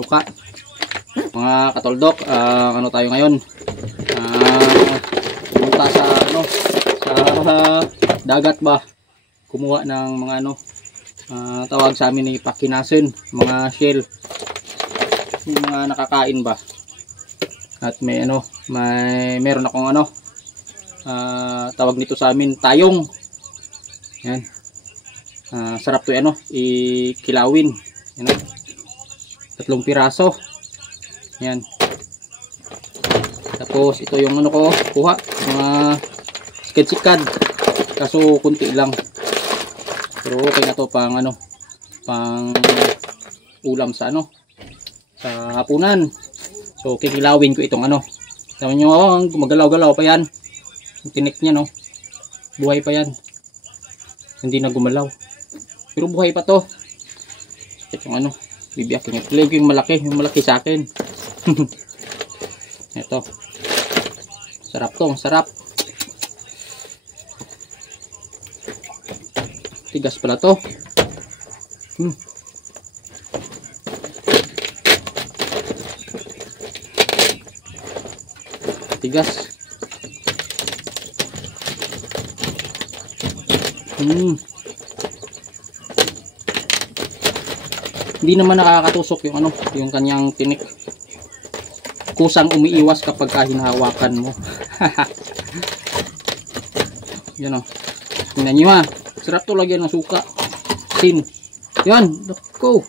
suka. Mga katoldok, ano tayo ngayon? Pumunta sa sa dagat ba? Kumuha ng mga tawag sa amin ni pakinasin, mga shell. Yung mga nakakain ba? At meron akong tawag nito sa amin, tayong. Yan. Sarap to ikilawin. Yan. 3 piraso. Yan. Tapos ito yung ko kuha, mga sikad-sikad. Kaso kunti lang. Pero okay na to pang pang ulam sa sa hapunan. So kikilawin ko itong Sabi nyo, gumagalaw-galaw pa yan. Yung tinik niya, buhay pa yan. Hindi na gumalaw. Pero buhay pa to. Itong bibiyakin nyo. Tuloy ko yung malaki sa akin. Ito. Sarap to, sarap. Tigas pala to. Tigas. Hindi naman nakakatusok yung kanyang tinik. Kusang umiiwas kapag hinahawakan mo. Yan tingnan nyo sarap to, lagyan ng suka, sin. Yan, go.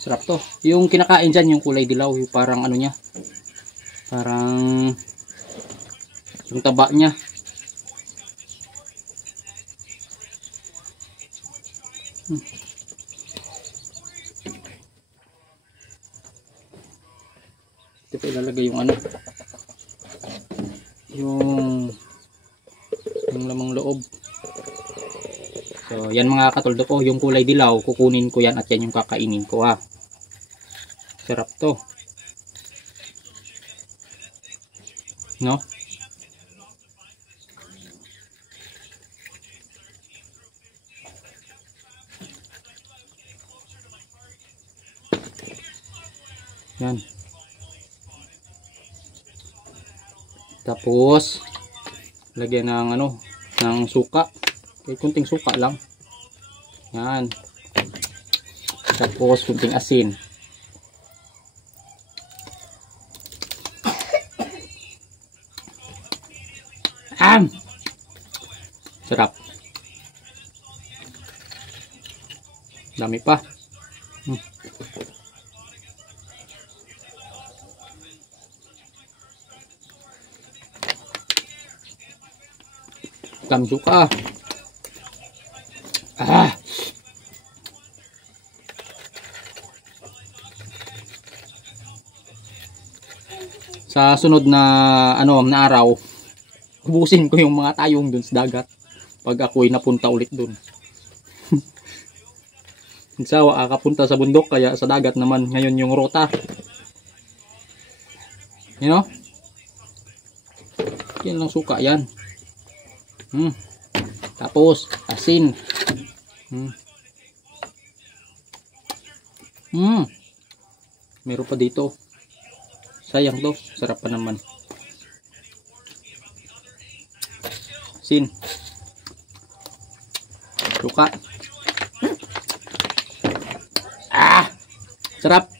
Sarap to. Yung kinakain dyan, yung kulay dilaw, yung parang niya, parang yung taba niya. Ito pa ilalagay yung yung lamang loob. So yan mga katuldo ko, yung kulay dilaw kukunin ko yan at yan yung kakainin ko Sarap to. No? Yan. Tapos lagyan ng ng suka. Okay, kunting suka lang. Yan. Tapos kunting asin. Sarap. Dami pa. Suka. Sa sunod na na araw, ubusin ko yung mga tayong dun sa dagat pag ako'y napunta ulit dun. Nagsawa kapunta sa bundok, kaya sa dagat naman ngayon yung rota. Yan lang suka yan. Tapos asin. Meron pa dito. Sayang to, sarap pa naman. Asin. Suka. Sarap.